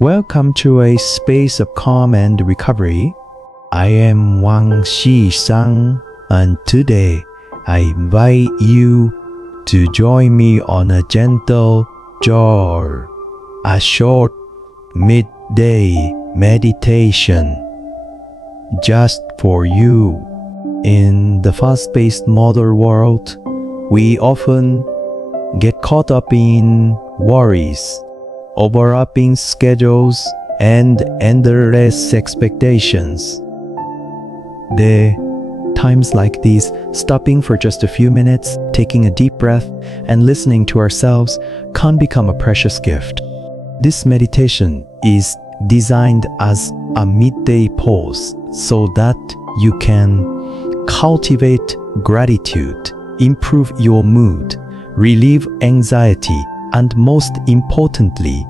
Welcome to a space of calm and recovery. I am Wang Shi-sang, and today I invite you to join me on a gentle jog, a short midday meditation just for you. In the fast-paced modern world, we often get caught up in worries, overlapping schedules, and endless expectations. There are times like these, stopping for just a few minutes, taking a deep breath, and listening to ourselves can become a precious gift. This meditation is designed as a midday pause so that you can cultivate gratitude, improve your mood, relieve anxiety, and most importantly,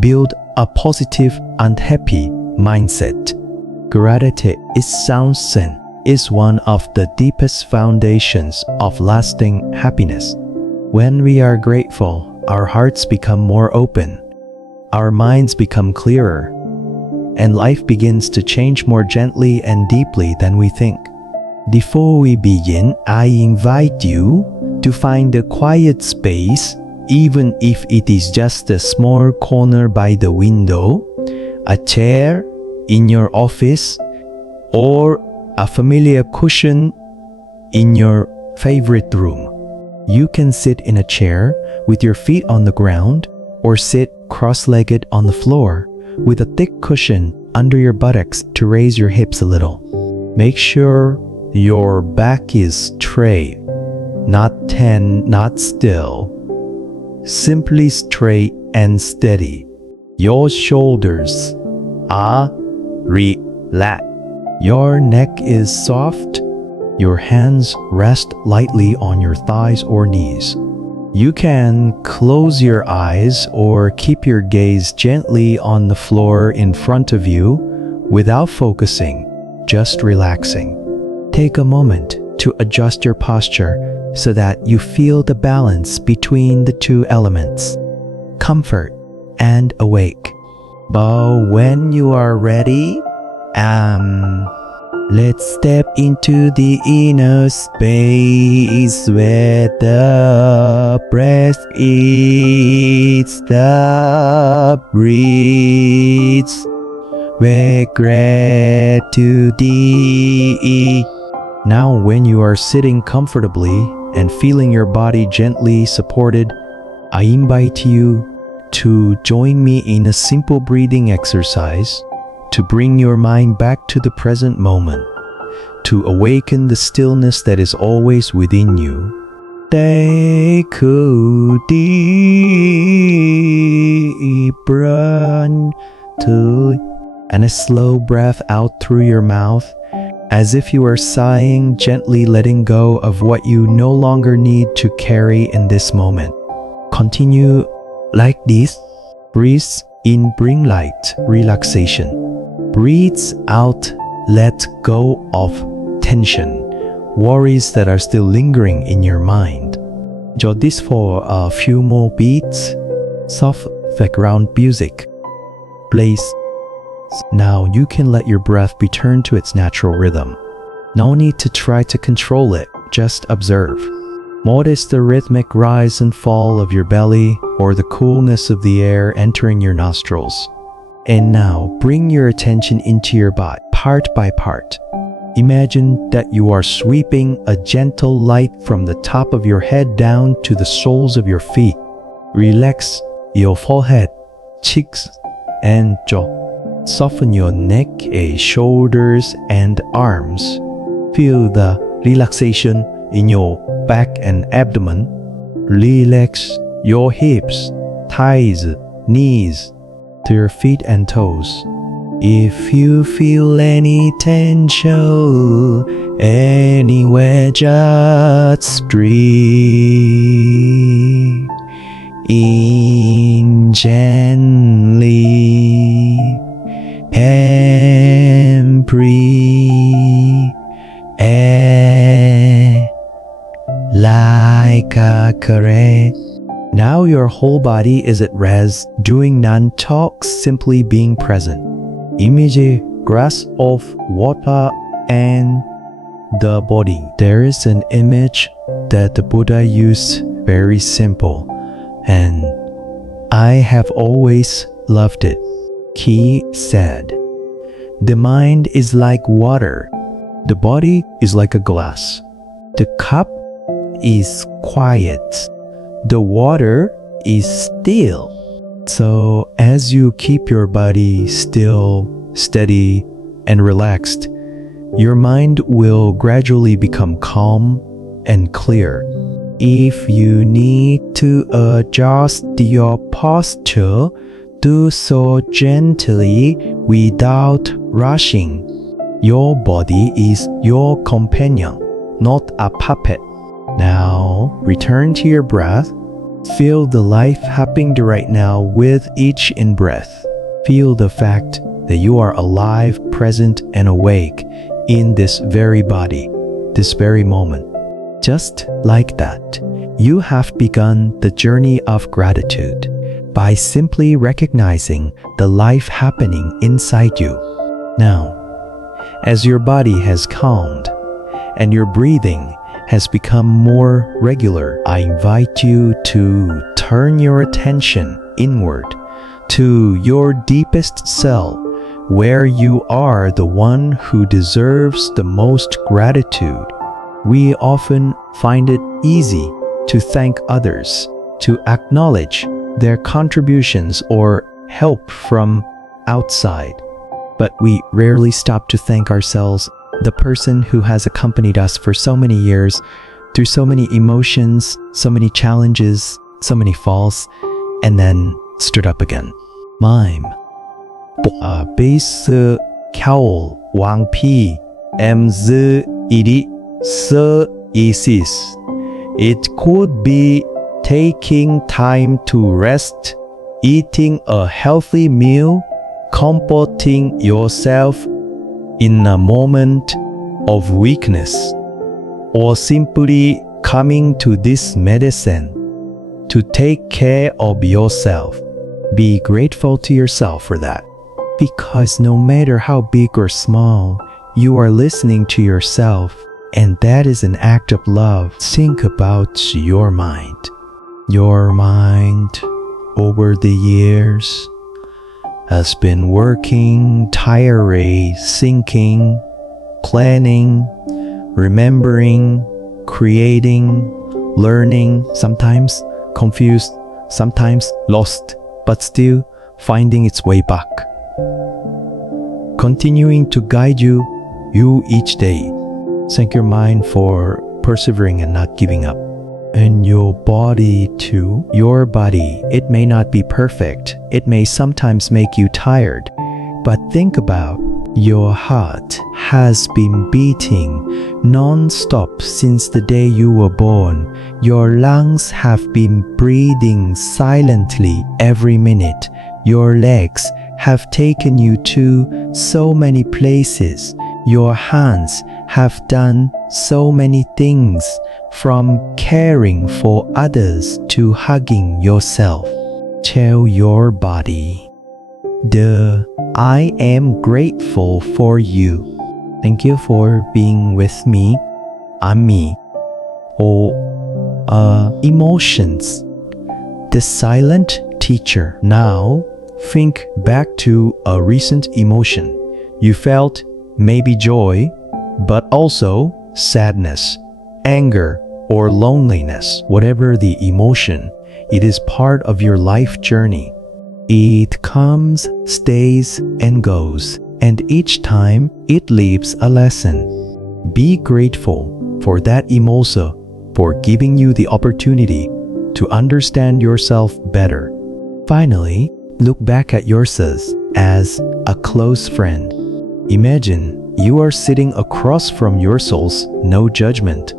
build a positive and happy mindset. Gratitude is one of the deepest foundations of lasting happiness. When we are grateful, our hearts become more open, our minds become clearer, and life begins to change more gently and deeply than we think. Before we begin, I invite you to find a quiet space, even if it is just a small corner by the window, a chair in your office, or a familiar cushion in your favorite room. You can sit in a chair with your feet on the ground, or sit cross-legged on the floor with a thick cushion under your buttocks to raise your hips a little. Make sure your back is straight, not still. Simply straight and steady. Your shoulders are relaxed. Your neck is soft. Your hands rest lightly on your thighs or knees. You can close your eyes or keep your gaze gently on the floor in front of you without focusing, just relaxing. Take a moment to adjust your posture so that you feel the balance between the two elements, comfort and awake. But when you are ready, let's step into the inner space where the breath is the breeze, where gratitude is. Now when you are sitting comfortably and feeling your body gently supported, I invite you to join me in a simple breathing exercise to bring your mind back to the present moment, to awaken the stillness that is always within you. Take a deep breath and a slow breath out through your mouth, as if you are sighing, gently letting go of what you no longer need to carry in this moment. Continue like this. Breathe in, bring light, relaxation. Breathe out, let go of tension, worries that are still lingering in your mind. Do this for a few more beats. Soft background music plays. Now you can let your breath return to its natural rhythm. No need to try to control it, just observe. Notice the rhythmic rise and fall of your belly or the coolness of the air entering your nostrils. And now bring your attention into your body, part by part. Imagine that you are sweeping a gentle light from the top of your head down to the soles of your feet. Relax your forehead, cheeks, and jaw. Soften your neck, shoulders, and arms. Feel the relaxation in your back and abdomen. Relax your hips, thighs, knees, to your feet and toes. If you feel any tension anywhere, just breathe in gently and breathe like a caress. Now your your whole body is at rest, doing non-talk, simply being present. Image glass of water and the body. There is an image that the Buddha used, very simple, and I have always loved it. He said, the mind is like water. The body is like a glass. The cup is quiet. The water is still. So as you keep your body still, steady, and relaxed, your mind will gradually become calm and clear. If you need to adjust your posture, do so gently without rushing. Your body is your companion, not a puppet. Now, return to your breath. Feel the life happening right now with each in-breath. Feel the fact that you are alive, present, and awake in this very body, this very moment. Just like that, you have begun the journey of gratitude by simply recognizing the life happening inside you. Now, as your body has calmed and your breathing has become more regular, I invite you to turn your attention inward to your deepest self, where you are the one who deserves the most gratitude. We often find it easy to thank others, to acknowledge their contributions or help from outside. But we rarely stop to thank ourselves, the person who has accompanied us for so many years, through so many emotions, so many challenges, so many falls, and then stood up again. Mime. Base Kaol Wang Pi Mz Iri Se Isis. It could be taking time to rest, eating a healthy meal, comforting yourself in a moment of weakness, or simply coming to this medicine to take care of yourself. Be grateful to yourself for that, because no matter how big or small, you are listening to yourself, and that is an act of love. Think about your mind. Your mind, over the years, has been working tirelessly, thinking, planning, remembering, creating, learning, sometimes confused, sometimes lost, but still finding its way back. Continuing to guide you each day. Thank your mind for persevering and not giving up. And your body too. Your body, it may not be perfect. It may sometimes make you tired. But think about your heart has been beating non-stop since the day you were born. Your lungs have been breathing silently every minute. Your legs have taken you to so many places. Your hands have done so many things, from caring for others to hugging yourself. Tell your body, I am grateful for you. Thank you for being with me. I'm me. Or emotions. The silent teacher. Now, think back to a recent emotion. You felt maybe joy, but also sadness, anger, or loneliness. Whatever the emotion, it is part of your life journey. It comes, stays, and goes, and each time it leaves a lesson. Be grateful for that emotion, for giving you the opportunity to understand yourself better. Finally, look back at yourself as a close friend. Imagine you are sitting across from your souls, no judgment,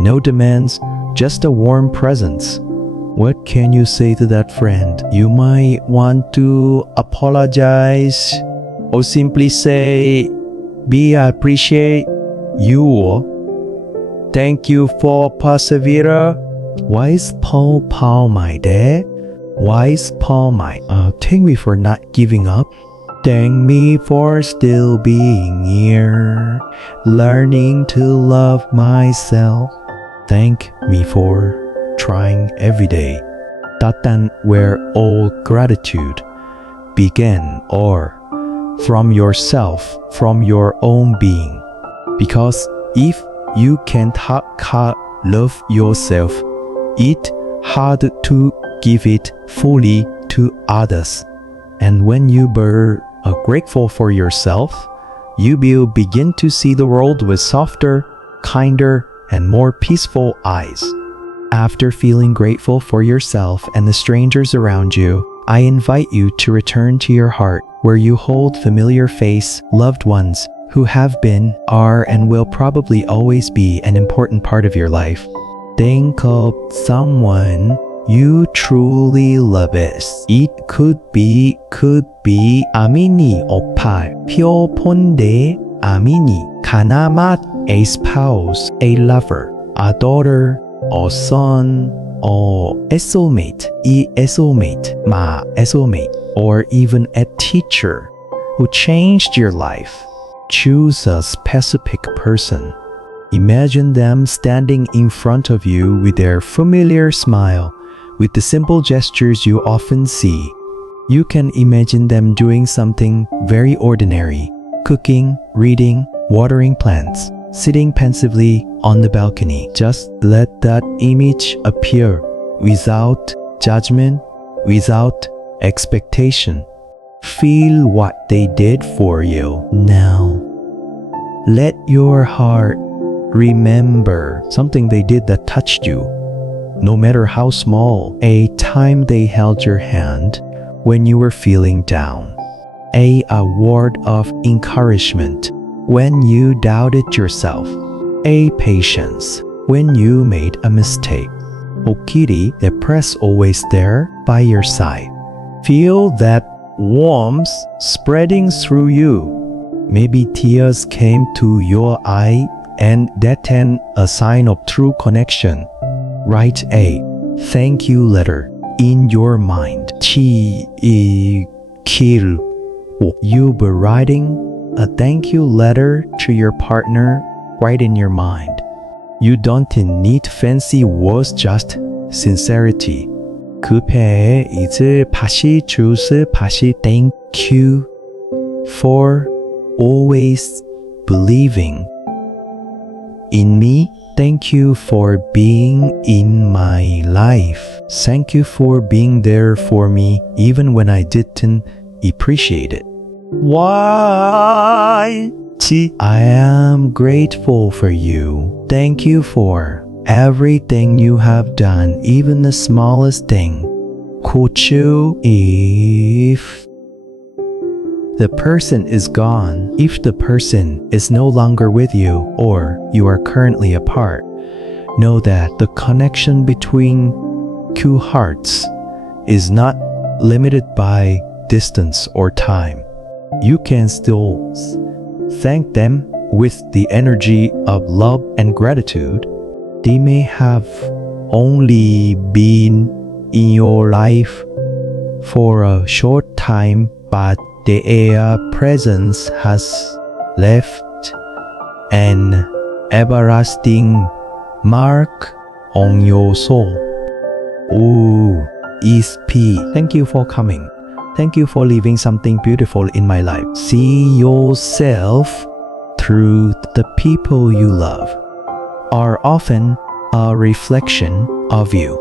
no demands, just a warm presence. What can you say to that friend? You might want to apologize or simply say, I appreciate you. Thank you for persevering. Why is Paul my dad? Wise Paul might thank me for not giving up. Thank me for still being here, learning to love myself. Thank me for trying every day. That where all gratitude begin, or from yourself, from your own being. Because if you can't love yourself, it's hard to give it fully to others. And when you are grateful for yourself, you will begin to see the world with softer, kinder, and more peaceful eyes. After feeling grateful for yourself and the strangers around you, I invite you to return to your heart, where you hold familiar face, loved ones who have been, are, and will probably always be an important part of your life. Think of someone you truly love. It could be 아미니 오팔 표본데 아미니 가나맛 a spouse, a lover, a daughter, a son, or a soulmate, or even a teacher who changed your life. Choose a specific person. Imagine them standing in front of you with their familiar smile, with the simple gestures you often see. You can imagine them doing something very ordinary, cooking, reading, watering plants, sitting pensively on the balcony. Just let that image appear without judgment, without expectation. Feel what they did for you now. Let your heart remember something they did that touched you. No matter how small, a time they held your hand when you were feeling down. A word of encouragement when you doubted yourself. A patience when you made a mistake. Okiri, the press always there by your side. Feel that warmth spreading through you. Maybe tears came to your eye, and that's a sign of true connection. Write a thank you letter in your mind. You'll be writing a thank you letter to your partner right in your mind. You don't need fancy words, just sincerity. 그 배에 이제 다시 주스 다시 thank you for always believing in me. Thank you for being in my life. Thank you for being there for me even when I didn't appreciate it. Why? I am grateful for you. Thank you for everything you have done, even the smallest thing. Kochu, if the person is gone, if the person is no longer with you, or you are currently apart, know that the connection between two hearts is not limited by distance or time. You can still thank them with the energy of love and gratitude. They may have only been in your life for a short time, but their presence has left an everlasting mark on your soul. Ooh, SP, thank you for coming. Thank you for leaving something beautiful in my life. See yourself through the people you love are often a reflection of you.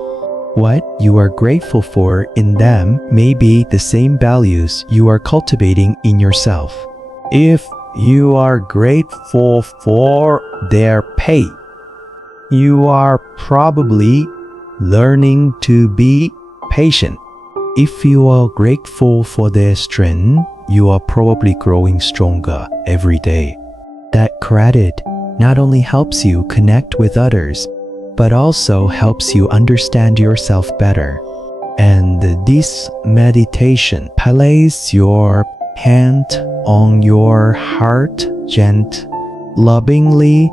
What you are grateful for in them may be the same values you are cultivating in yourself. If you are grateful for their pain, you are probably learning to be patient. If you are grateful for their strength, you are probably growing stronger every day. That gratitude not only helps you connect with others, but also helps you understand yourself better. And this meditation, place your hand on your heart, gently, lovingly.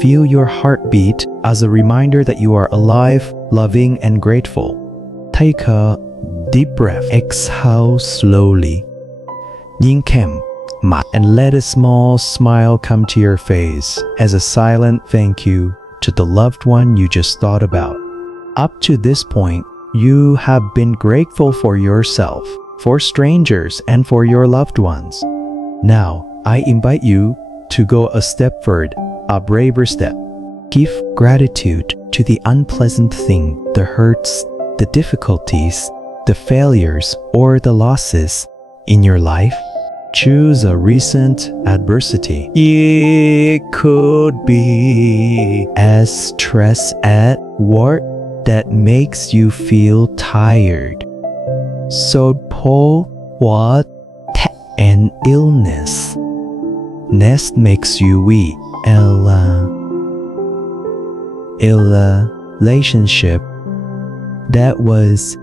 Feel your heartbeat as a reminder that you are alive, loving, and grateful. Take a deep breath. Exhale slowly. Nhìn khem mặt and let a small smile come to your face as a silent thank you to the loved one you just thought about. Up to this point, you have been grateful for yourself, for strangers, and for your loved ones. Now, I invite you to go a step further, a braver step. Give gratitude to the unpleasant thing, the hurts, the difficulties, the failures, or the losses in your life. Choose a recent adversity. It could be as stress at work that makes you feel tired. So what an illness. Nest makes you weak. A relationship that was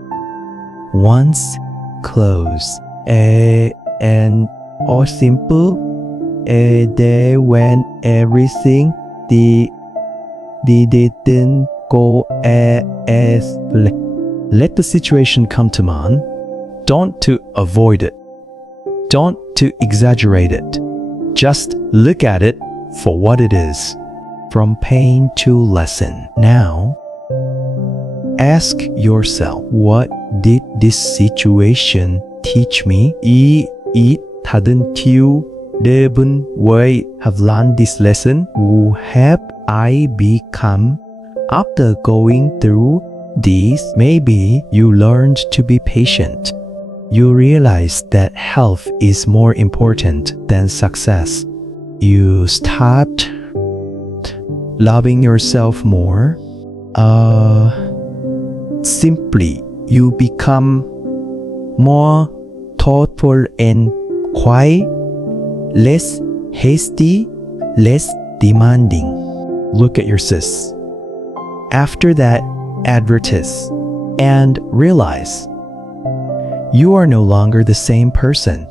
once close and or simple, a day when everything didn't go as planned. Let the situation come to mind. Don't to avoid it. Don't to exaggerate it. Just look at it for what it is. From pain to lesson. Now, ask yourself, what did this situation teach me? It hadn't you lived way have learned this lesson? Who have I become after going through this? Maybe you learned to be patient. You realize that health is more important than success. You start loving yourself more. Simply, you become more thoughtful and quiet, less hasty, less demanding. Look at your sis. After that, advertise and realize you are no longer the same person.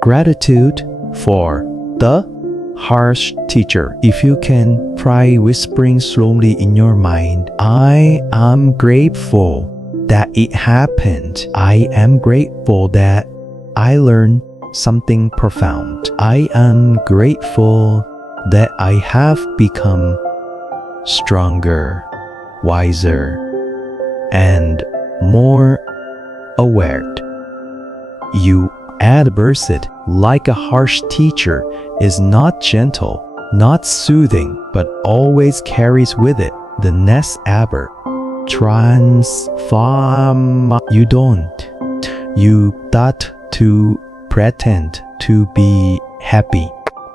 Gratitude for the harsh teacher. If you can try whispering slowly in your mind, I am grateful that it happened. I am grateful that I learned something profound. I am grateful that I have become stronger, wiser, and more aware. You adverse it like a harsh teacher is not gentle, not soothing, but always carries with it the next ever transform. You don't. You start to pretend to be happy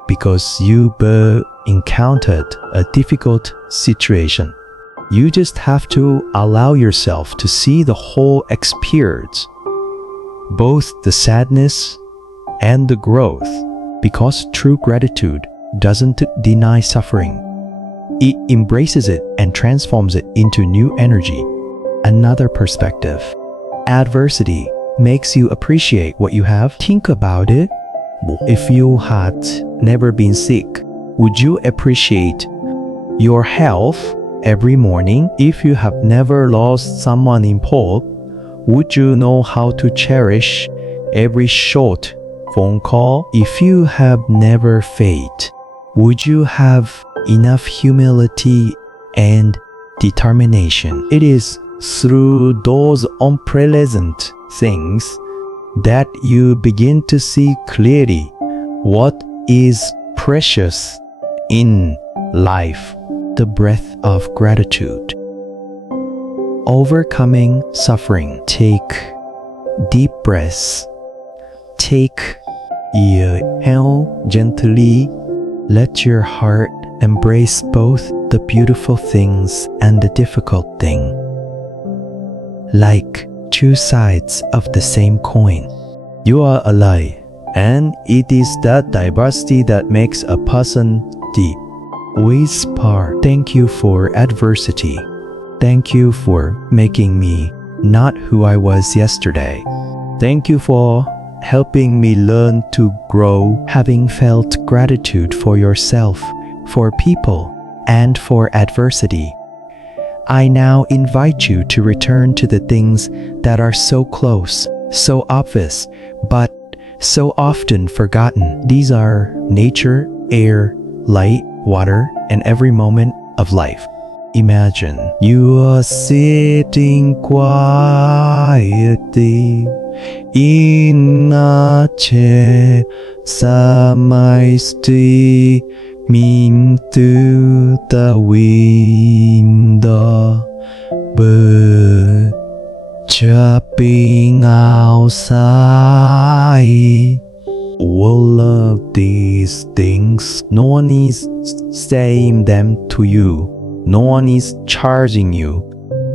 because you encountered a difficult situation. You just have to allow yourself to see the whole experience, both the sadness and the growth, because true gratitude doesn't deny suffering. It embraces it and transforms it into new energy, another perspective. Adversity makes you appreciate what you have. Think about it. If you had never been sick, would you appreciate your health every morning? If you have never lost someone important, would you know how to cherish every short phone call? If you have never failed, would you have enough humility and determination? It is through those unpleasant things that you begin to see clearly what is precious in life. The breath of gratitude. Overcoming suffering. Take deep breaths. Take inhale gently. Let your heart embrace both the beautiful things and the difficult thing, like two sides of the same coin. You are alive, and it is that diversity that makes a person deep. Whisper, thank you for adversity. Thank you for making me not who I was yesterday. Thank you for helping me learn to grow. Having felt gratitude for yourself, for people, and for adversity, I now invite you to return to the things that are so close, so obvious, but so often forgotten. These are nature, air, light, water, and every moment of life. Imagine you are sitting quietly in a chair, sunlight streaming through the window, birds chirping outside. All of these things, no one is saying them to you. No one is charging you.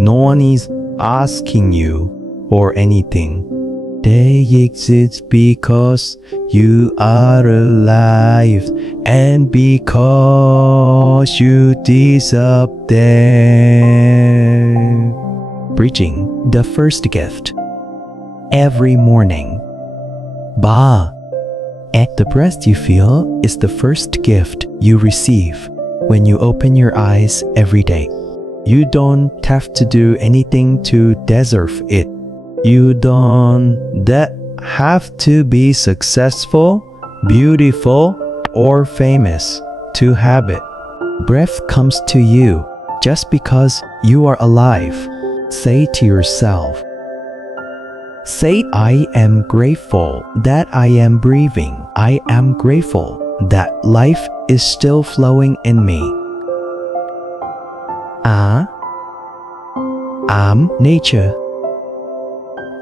No one is asking you for anything. They exist because you are alive and because you deserve them. Bridging the first gift. Every morning. The breath you feel is the first gift you receive when you open your eyes every day. You don't have to do anything to deserve it. You don't have to be successful, beautiful, or famous to have it. Breath comes to you just because you are alive. Say to yourself, say, I am grateful that I am breathing. I am grateful that life is still flowing in me. I'm nature.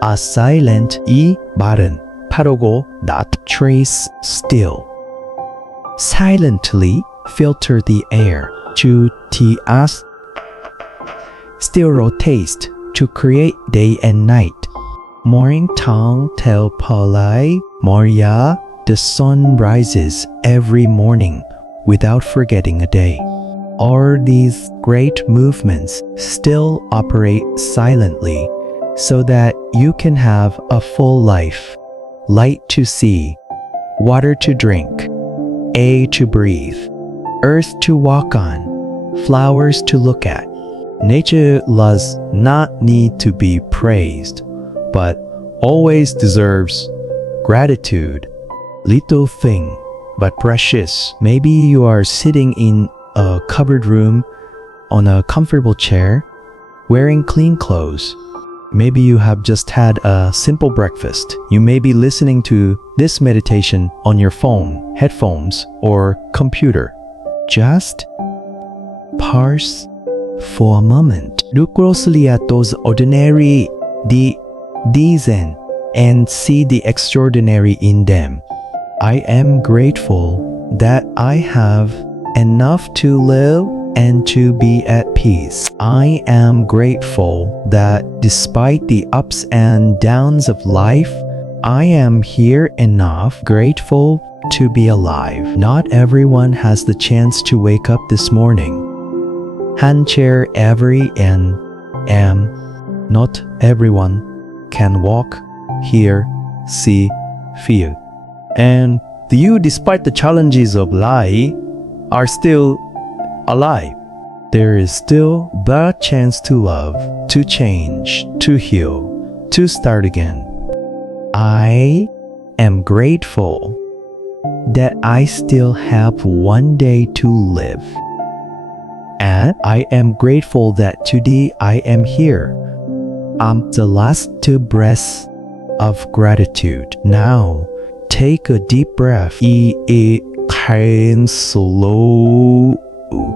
A silent 이 말은 빠르고 not trace still. Silently filter the air to TS. Still rotates to create day and night. Morning tongue tell polite Moria, the sun rises every morning without forgetting a day. All these great movements still operate silently so that you can have a full life. Light to see, water to drink, air to breathe, earth to walk on, flowers to look at. Nature does not need to be praised, but always deserves gratitude. Little thing, but precious. Maybe you are sitting in a covered room on a comfortable chair, wearing clean clothes. Maybe you have just had a simple breakfast. You may be listening to this meditation on your phone, headphones, or computer. Just pause for a moment. Look closely at those ordinary, decent, and see the extraordinary in them. I am grateful that I have enough to live and to be at peace. I am grateful that despite the ups and downs of life, I am here enough, grateful to be alive. Not everyone has the chance to wake up this morning. Hand chair every and am. Not everyone can walk, hear, see, feel. And you, despite the challenges of life, are still alive. There is still the chance to love, to change, to heal, to start again. I am grateful that I still have one day to live. And I am grateful that today I am here. I'm the last two breaths of gratitude. Now, take a deep breath. Slow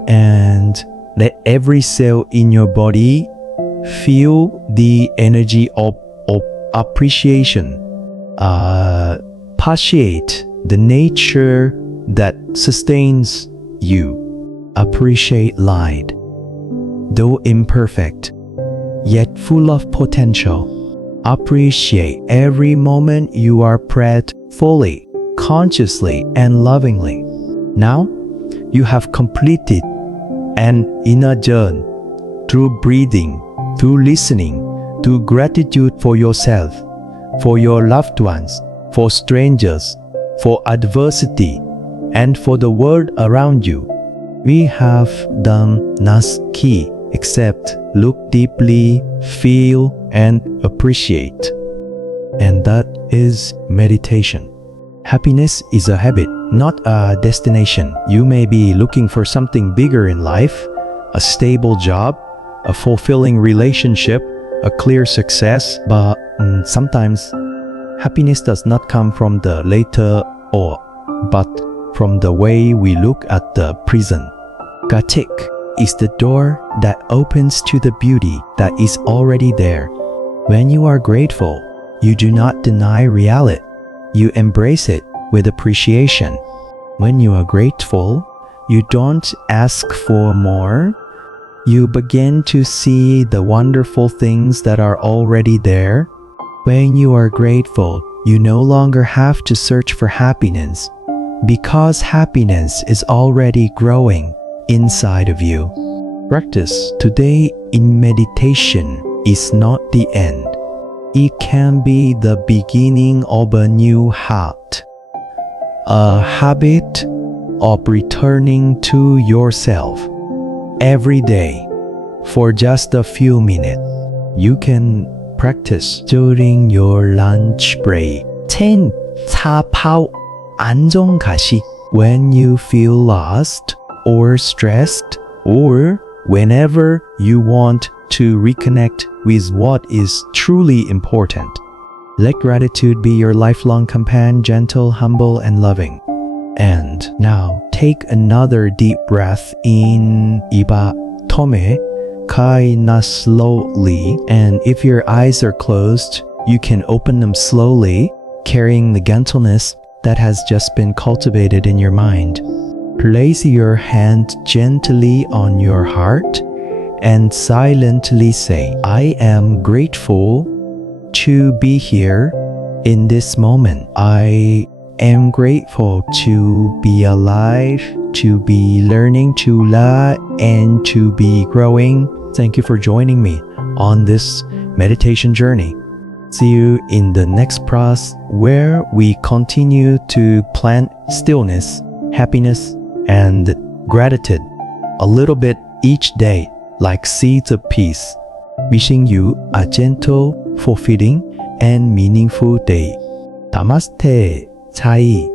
and let every cell in your body feel the energy of appreciation. Appreciate the nature that sustains you. Appreciate light, though imperfect, yet full of potential. Appreciate every moment you are present fully, consciously, and lovingly. Now, you have completed an inner journey through breathing, through listening, through gratitude for yourself, for your loved ones, for strangers, for adversity, and for the world around you. We have done Nas key except look deeply, feel, and appreciate. And that is meditation. Happiness is a habit, not a destination. You may be looking for something bigger in life, a stable job, a fulfilling relationship, a clear success, but sometimes happiness does not come from the later but from the way we look at the present. Gatik is the door that opens to the beauty that is already there. When you are grateful, you do not deny reality. You embrace it with appreciation. When you are grateful, you don't ask for more. You begin to see the wonderful things that are already there. When you are grateful, you no longer have to search for happiness, because happiness is already growing inside of you. Practice today in meditation is not the end. It can be the beginning of a new heart, a habit of returning to yourself every day for just a few minutes. You can practice during your lunch break. 10. 사파오 안정가시. When you feel lost or stressed, or whenever you want to reconnect with what is truly important. Let gratitude be your lifelong companion, gentle, humble, and loving. And now take another deep breath in. Iba tome kaina slowly, and if your eyes are closed, you can open them slowly, carrying the gentleness that has just been cultivated in your mind. Place your hand gently on your heart and silently say, I am grateful to be here in this moment. I am grateful to be alive, to be learning to love, and to be growing. Thank you for joining me on this meditation journey. See you in the next process, where we continue to plant stillness, happiness, and gratitude a little bit each day, like seeds of peace. Wishing you a gentle, fulfilling, and meaningful day. Namaste, Chai.